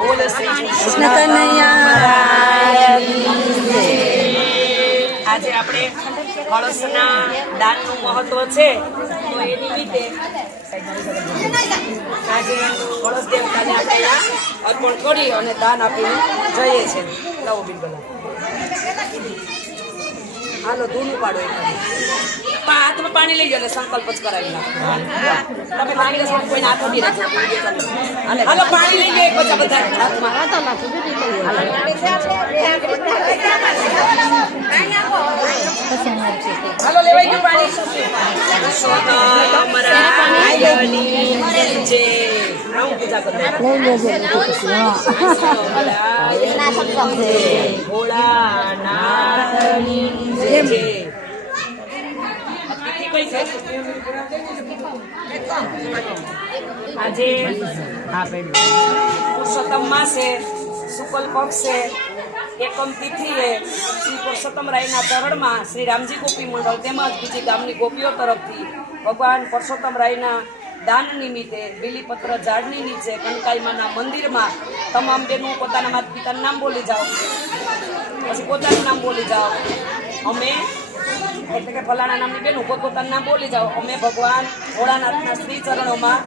બોલ શ્રી કૃષ્ણ કનૈયાની જય। આજે આપણે કળશના દાનનું મહત્વ છે, તો એ નિમિત્તે આજે કળશ દેવતાને આપણે અર્પણ કરી અને દાન આપીને જઈએ છીએ। લાવો બિલકુલ, હાલો ધૂનું પાડો, હાથમાં પાણી લઈ જાઓ, સંકલ્પ જ કરાવી નાખો। તમે પાણી લેશો, કોઈને હાથ નથી રાખજો। હાલો પાણી લઈ લે બધા બધા હાથમાં। હાલો લેવાઈ ગયું પાણી। હું પૂજા કરું, ભોળાનાથની જય। આજે પુરુષોત્તમ માસે શુક્લ પક્ષે એકમ તિથિએ શ્રી પુરુષોત્તમ રાયના ચરણમાં શ્રી રામજી ગોપી મંડળ તેમજ બીજી ગામની ગોપીઓ તરફથી ભગવાન પુરુષોત્તમ રાયના દાન નિમિત્તે બીલીપત્ર ઝાડની નીચે કનકાઈમાના મંદિરમાં તમામ બહેનો પોતાના માતા પિતાનું નામ બોલી જાઓ, પછી પોતાનું નામ બોલી જાઓ। અમે એટલે કે ફલાણા નામની બેનું પોતપોતાનું નામ બોલી જાઓ। અમે ભગવાન ભોળાનાથના શ્રી ચરણોમાં